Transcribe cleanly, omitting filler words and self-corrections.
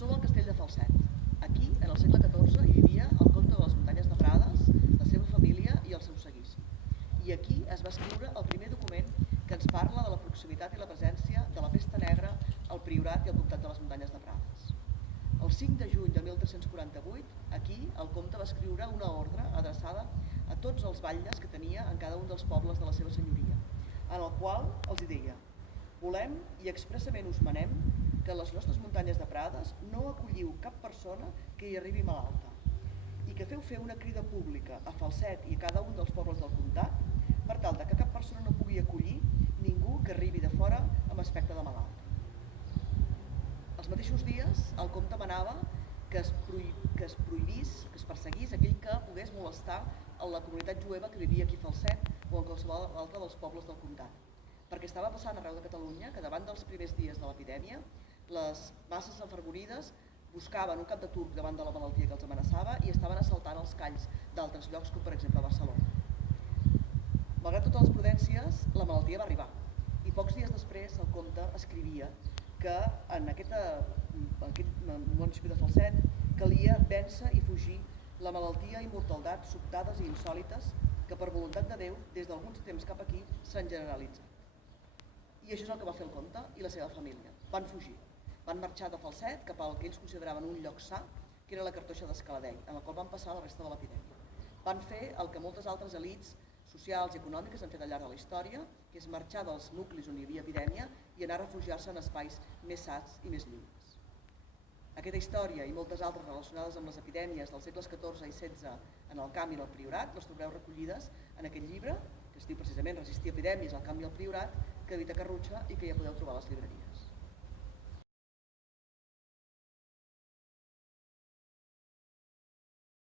Som al castell de Falset. Aquí, en el segle XIV, hi vivia el comte de les muntanyes de Prades, la seva família i el seu seguici. I aquí es va escriure el primer document que ens parla de la proximitat i la presència de la pesta negra al Priorat i al comtat de les muntanyes de Prades. El 5 de juny de 1348, aquí, el comte va escriure una ordre adreçada a tots els batlles que tenia en cada un dels pobles de la seva senyoria, en el qual els deia: volem i expressament us manem que a les nostres muntanyes de Prades no acolliu cap persona que hi arribi malalta i que feu fer una crida pública a Falset i a cada un dels pobles del comtat per tal de que cap persona no pugui acollir ningú que arribi de fora amb aspecte de malalt. Els mateixos dies, el comte manava que es prohibís, que es perseguís aquell que pogués molestar a la comunitat jueva que vivia aquí a Falset o en qualsevol altre dels pobles del comtat, perquè estava passant arreu de Catalunya que davant dels primers dies de l'epidèmia les masses enfermorides buscaven un cap de turc davant de la malaltia que els amenaçava i estaven assaltant els calls d'altres llocs, com per exemple Barcelona. Malgrat totes les prudències, la malaltia va arribar i pocs dies després el comte escrivia que en aquest municipi de Falset calia vèncer i fugir la malaltia i mortaldat sobtades i insòlites que per voluntat de Déu des d'alguns temps cap aquí s'han generalitzat. I això és el que va fer el comte i la seva família. Van fugir. Van marxar de Falset cap al que ells consideraven un lloc sa, que era la Cartoixa d'Escaladell, en el qual van passar la resta de l'epidèmia. Van fer el que moltes altres elits socials i econòmiques han fet al llarg de la història, que és marxar dels nuclis on hi havia epidèmia i anar a refugiar-se en espais més sats i més lliures. Aquesta història i moltes altres relacionades amb les epidèmies dels segles XIV i XVI en el camp i en el Priorat les trobareu recollides en aquest llibre, que es diu precisament Resistir epidèmies al camp i al Priorat, que edita Carrutxa i que ja podeu trobar a les llibreries.